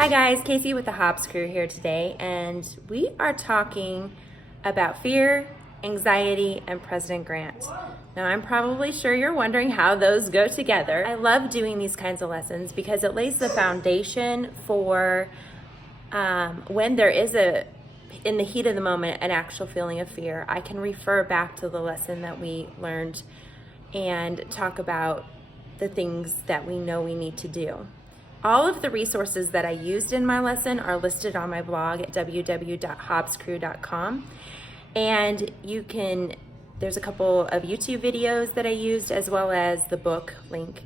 Hi guys, Casey with the Hobbs Crew here today, and we are talking about fear, anxiety, and President Grant. Now I'm probably sure you're wondering how those go together. I love doing these kinds of lessons because it lays the foundation for when there is in the heat of the moment, an actual feeling of fear. I can refer back to the lesson that we learned and talk about the things that we know we need to do. All of the resources that I used in my lesson are listed on my blog at www.hobbscrew.com. And there's a couple of YouTube videos that I used, as well as the book link,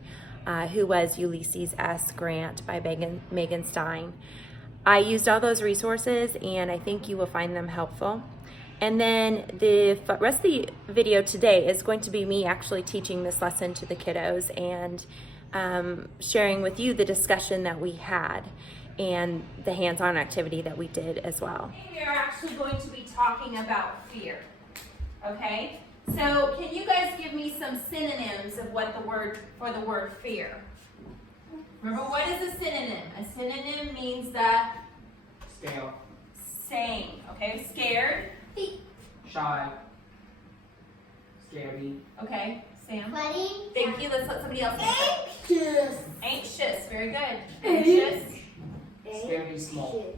Who Was Ulysses S. Grant by Megan Stein. I used all those resources and I think you will find them helpful. And then the rest of the video today is going to be me actually teaching this lesson to the kiddos and sharing with you the discussion that we had and the hands-on activity that we did as well. We are actually going to be talking about fear, okay? So can you guys give me some synonyms of what the word fear? Remember, what is a synonym? A synonym means the same, okay? Scared. Shy. Scary. Okay. Sam? Funny. Thank you. Let's let somebody else answer. Anxious. Anxious. Very good. Anxious. Scary small.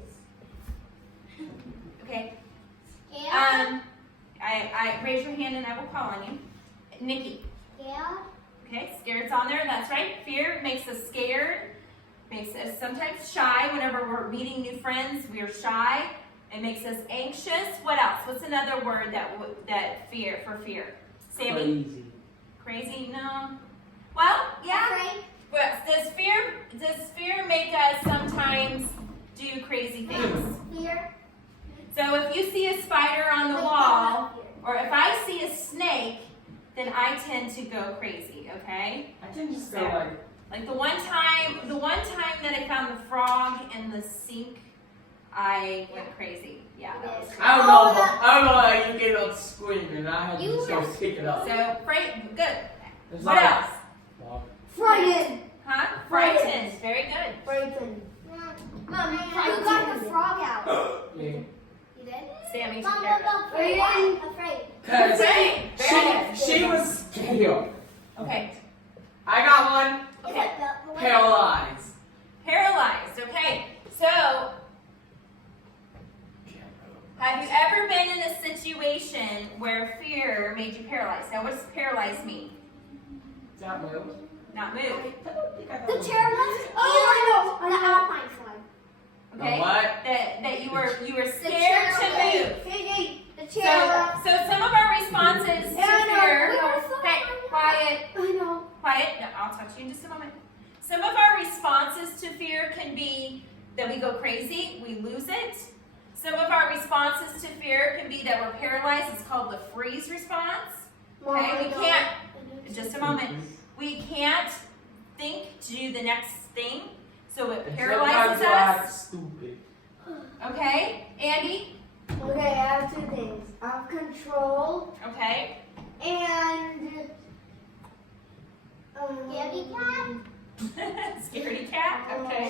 Okay. Scared. I raise your hand and I will call on you. Nikki. Scared. Okay. Scared's on there. That's right. Fear makes us scared. Makes us sometimes shy. Whenever we're meeting new friends, we're shy. It makes us anxious. What else? What's another word that fear? Sammy? Crazy? No. Well, yeah. Afraid. But does fear make us sometimes do crazy things? Fear. So if you see a spider on the wall, or if I see a snake, then I tend to go crazy, okay? I tend to go like the one time that I found the frog in the sink, I went crazy. Yeah, that was crazy. I don't know how you get up screaming. I had to just go pick it up. So, good. It's What else? Frightened. Huh? Frightened. Very good. Frightened. Mom, you got the frog out. Yeah. You did? Sammy took Mom, care of it. afraid. Because Very she was scared. Okay. I got one. Okay. Paralyzed. Paralyzed. Okay. So, have you ever been in a situation where fear made you paralyzed? Now, what does paralyzed mean? Not move. Not move. The chair was. Oh, I know. The alpine slide. Okay. The what? That you were The scared to move. The chair. So some of our responses to fear. Hey, quiet. I know. Quiet. No, I'll talk to you in just a moment. Some of our responses to fear can be that we go crazy, we lose it. Some of our responses to fear can be that we're paralyzed. It's called the freeze response. Okay, we can't. Just a moment. We can't think to do the next thing, so it paralyzes us. Stupid. Okay, Andy. Okay, I have two things. I have control Okay. and scaredy cat. Scaredy cat. Okay.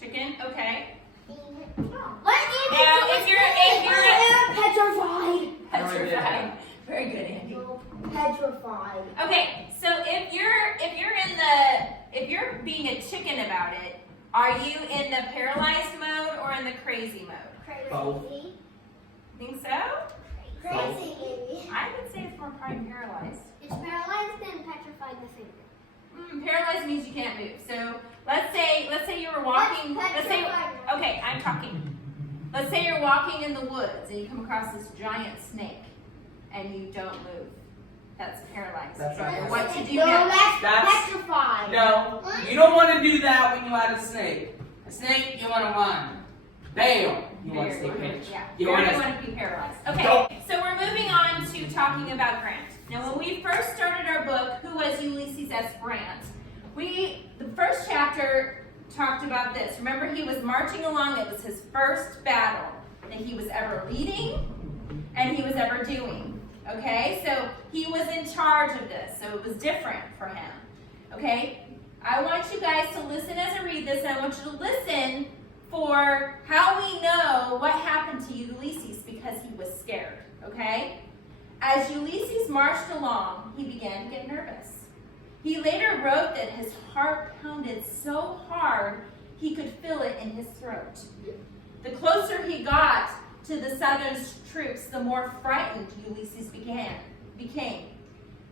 Chicken. Chicken. Okay. Now, if you're petrified. petrified. Very good, Andy. Petrified. Okay, so if you're being a chicken about it, are you in the paralyzed mode or in the crazy mode? Both. Think so? Crazy, maybe. I would say it's more probably paralyzed. It's paralyzed and petrified the finger. Paralyzed means you can't move. So let's say you were walking. Okay, I'm talking. Let's say you're walking in the woods and you come across this giant snake and you don't move. That's paralyzed. That's So right. what to do No, next? that's petrified. No, you don't want to do that when you have a snake. A snake, you want to run. Bam! You want to stay pitched. Yeah, You you want want to be paralyzed. Okay, so we're moving on to talking about Grant. Now, when we first started our book, Who Was Ulysses S. Grant, the first chapter talked about this. Remember, he was marching along. It was his first battle that he was ever leading and he was ever doing. Okay, so he was in charge of this, so it was different for him. Okay, I want you guys to listen as I read this, and I want you to listen for how we know what happened to Ulysses because he was scared, okay? As Ulysses marched along, he began to get nervous. He later wrote that his heart pounded so hard he could feel it in his throat. The closer he got to the Southern troops, the more frightened Ulysses became.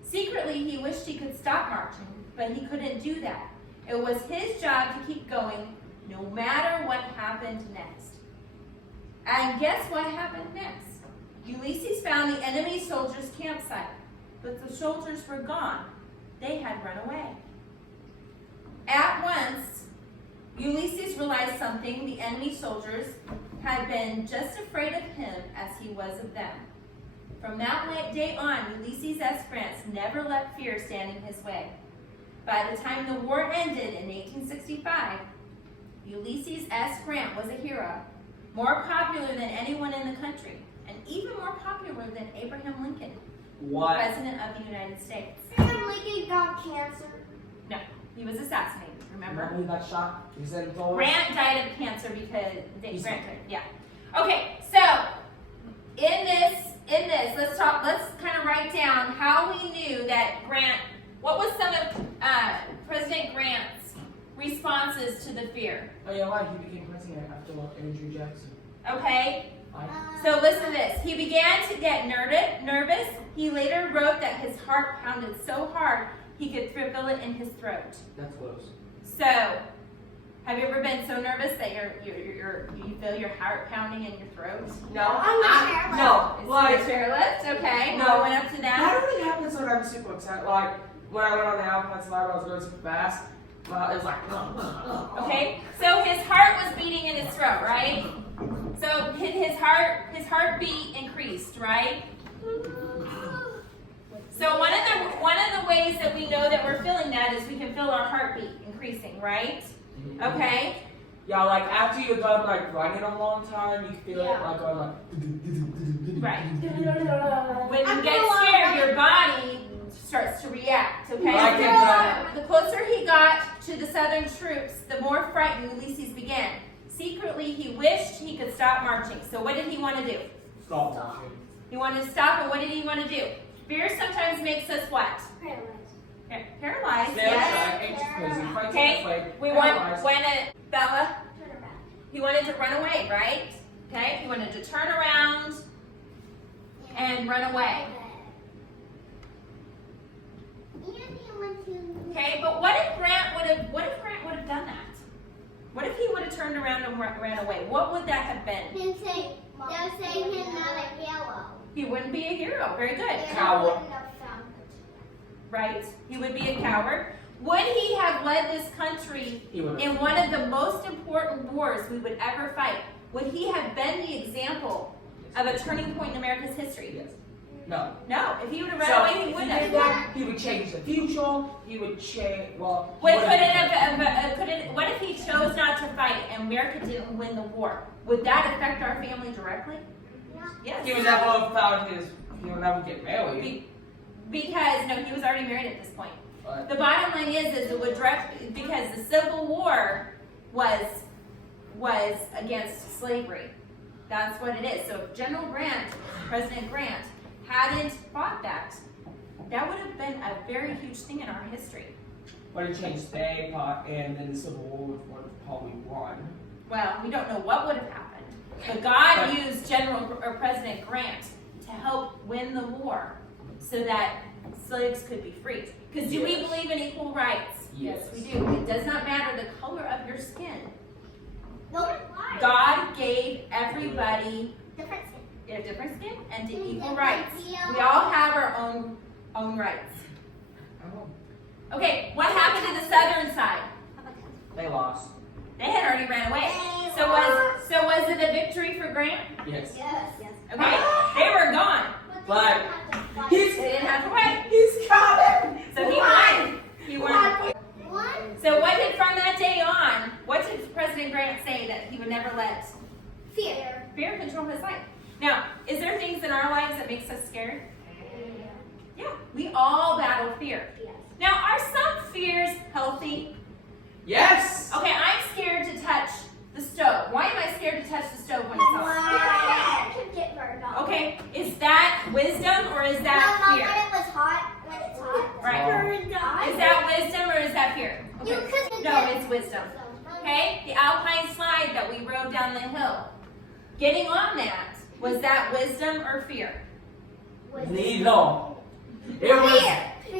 Secretly, he wished he could stop marching, but he couldn't do that. It was his job to keep going no matter what happened next. And guess what happened next? Ulysses found the enemy soldiers' campsite, but the soldiers were gone. They had run away. At once, Ulysses realized something. The enemy soldiers had been just afraid of him as he was of them. From that day on, Ulysses S. Grant never let fear stand in his way. By the time the war ended in 1865, Ulysses S. Grant was a hero, more popular than anyone in the country, and even more popular than Abraham Lincoln, President of the United States. Abraham Lincoln got cancer. No, he was assassinated, remember? He got shot. He said Grant died of cancer because Grant died. Yeah. Okay, so in this, let's kind of write down how we knew that Grant, what was some of President Grant's responses to the fear? Oh yeah, why? He became president after Andrew Jackson. Okay, so listen to this. He began to get nervous. He later wrote that his heart pounded so hard he could feel it in his throat. That's close. So, have you ever been so nervous that you feel your heart pounding in your throat? No. On the chairlift. No. It's Like, the chairlift, okay. No. I went up to that that. only happens when I'm super excited. Like, when I went on the Alpine slide, I was going super fast. It was like, Okay, so his heart was beating in his throat, right? So his heartbeat increased, right? So one of the ways that we know that we're feeling that is we can feel our heartbeat increasing, right? Okay. Yeah, like after you're done like running a long time, you feel it like going like. Right. When you get scared, your body starts to react, okay? Like The closer he got to the Southern troops, the more frightened Ulysses began. Secretly, he wished he could stop marching. So what did he want to do? Stop marching. He wanted to stop, and what did he want to do? Fear sometimes makes us what? Paralyzed. Paralyzed. Yes. Yes. Okay. Bella. Turn around. He wanted to run away, right? Okay. He wanted to turn around and run away. Okay. But what if Grant would have done that? What if he would have turned around and ran away? What would that have been? They'll say he's not a hero. He wouldn't be a hero. Very good. Coward. Right? He would be a coward. Would he have led this country in one of the most important wars we would ever fight? Would he have been the example of a turning point in America's history? Yes. No. No. If he would have run away, he wouldn't have. He would change the future. He would change. Well. What if he chose not to fight and America didn't win the war? Would that affect our family directly? Yes. He would never have found his. He would never get married. Because no, he was already married at this point. But The bottom line is it would because the Civil War was against slavery. That's what it is. So if General Grant, President Grant, hadn't fought that, that would have been a very huge thing in our history. But he changed the part, and then the Civil War would have probably won. Well, we don't know what would have happened. But God used President Grant to help win the war so that slaves could be freed. Because do we believe in equal rights? Yes. We do. It does not matter the color of your skin. No. God gave everybody Different skin. a different skin and equal rights. We all have our own rights. Okay, what happened to the southern side? They lost. They had already ran away. So was it a victory for Grant? Yes. Yes. Okay, they were gone. But They didn't have to wait. he's coming. So he won. He won. One. So from that day on, what did President Grant say that he would never let fear control his life? Now, is there things in our lives that makes us scared? Yeah, we all battle fear. Yes. Now, are some fears healthy? Yes. Okay, I'm scared to touch the stove. Why am I scared to touch the stove when it's on? I could get burned off. Okay, is that wisdom or is that No, fear? when it was hot. When it's hot. Right. Is that wisdom or is that fear? You Okay. could No, it's wisdom. Okay, the alpine slide that we rode down the hill. Getting on that, was that wisdom or fear? Neither. It was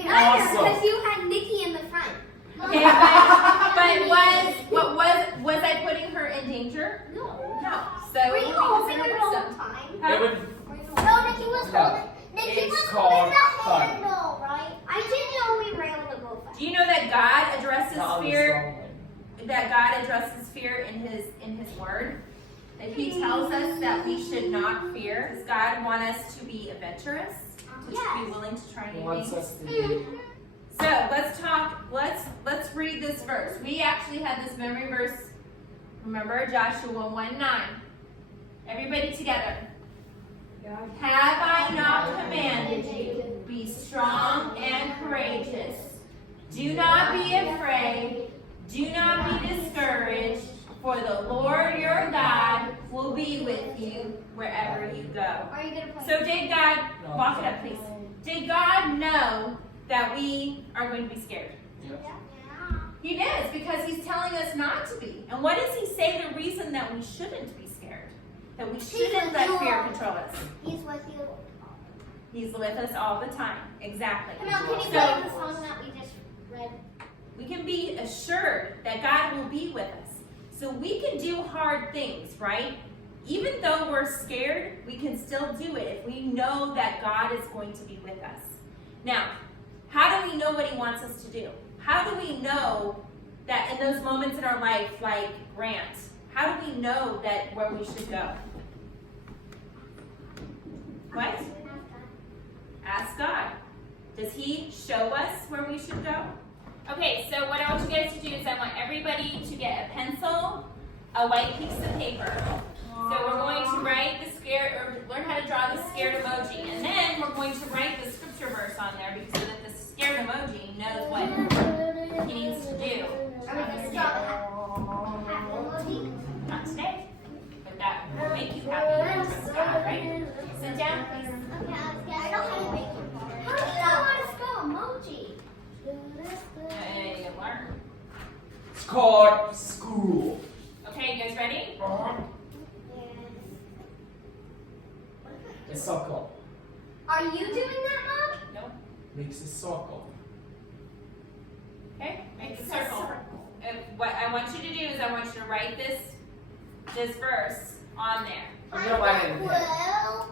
awesome. Because you had Nikki in the front. Okay, but was I putting her in danger? No. No. So Were it you would be holding considered her the wisdom. whole time? Huh? It would, No, Nikki was No. holding. Nikki It's was called holding the fun. handle, right? I didn't know we were able to go fast. Do you know that God addresses that was fear? wrong. That God addresses fear in His Word? That He tells us that we should not fear. Does God want us to be adventurous? To Yes. be willing to try He new wants things? us to be. So let's read this verse. We actually had this memory verse. Remember Joshua 1:9. Everybody together. Have I not commanded you? Be strong and courageous. Do not be afraid. Do not be discouraged. For the Lord your God will be with you wherever you go. Are you gonna play? So did God, No. walk it up please. Did God know that we are going to be scared? Yeah. He does, because He's telling us not to be. And what does He say the reason that we shouldn't be scared? That we shouldn't let fear control us. He's with you. He's with us all the time. Exactly. Come on, can you So play the song that we just read? we can be assured that God will be with us. So we can do hard things, right? Even though we're scared, we can still do it if we know that God is going to be with us. Now, how do we know what He wants us to do? How do we know that in those moments in our life, like Grant, how do we know that where we should go? What? Ask God. Does He show us where we should go? Okay, so what I want you guys to do is I want everybody to get a pencil, a white piece of paper. So we're going to write the scared, or learn how to draw the scared emoji. And then we're going to write the scripture verse on there because so that the scared emoji knows what he needs to do. Are we gonna draw the happy emoji? Not today, but that will make you happy. Trust God, right? Sit down, please. Okay, I don't have to make it. How do you know how to spell emoji? And you learn. It's called school. Okay, you guys ready? A circle. Are you doing that, Mom? No. Makes a circle. Okay, make a circle. What I want you to do is I want you to write this verse on there. I'm gonna write it in here. Well,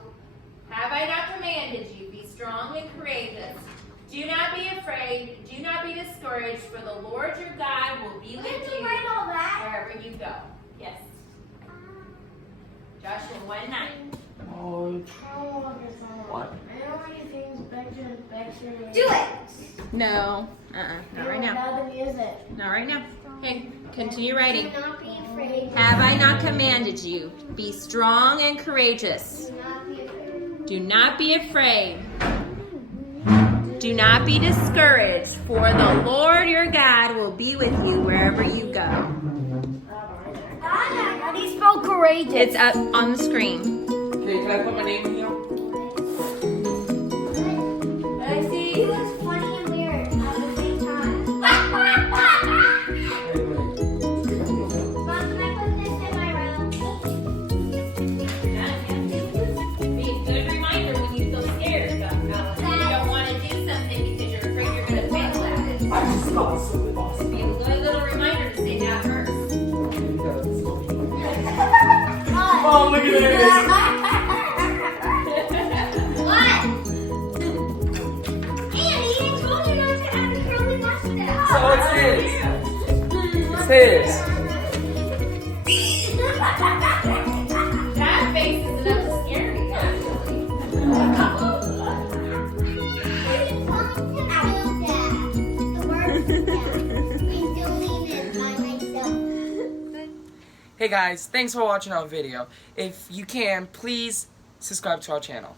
Have I not commanded you? Be strong and courageous. Do not be afraid. Do not be discouraged, for the Lord your God will be with did you you write all that? wherever you go. Yes. Joshua 1:9. Oh, what? Do it. No. Not right now. Now the music. Not right now. Okay, continue writing. Do not be afraid. Have I not commanded you? Be strong and courageous. Do not be afraid. Do not be afraid. Do not be discouraged, for the Lord your God will be with you wherever you go. How do you spell courageous? It's up on the screen. Okay, can I put my name in here? I see. It was funny and weird at the same time. Mom, can I put this in my room? Be a good reminder when you feel scared about you don't want to do something because you're afraid you're going to fail at it. I just thought it was so awesome. Be a good little reminder to say that first. Oh, look at this. What? Andy, I told you not to have the curly mustache. So it's his. It's his. That face is enough to scare me, actually. Hey guys, thanks for watching our video. If you can, please subscribe to our channel.